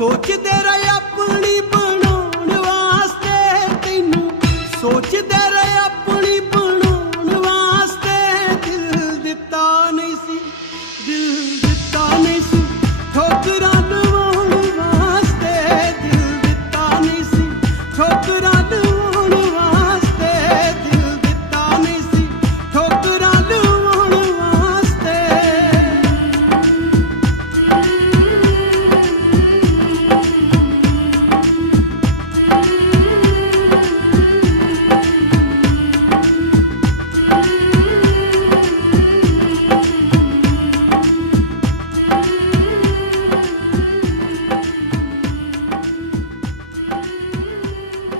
ਸੋਚਦੇ ਰਹੇ ਆਪਣੀ ਬਣਾਉਣ ਵਾਸਤੇ ਤੈਨੂੰ। ਸੋਚਦੇ ਰਹੇ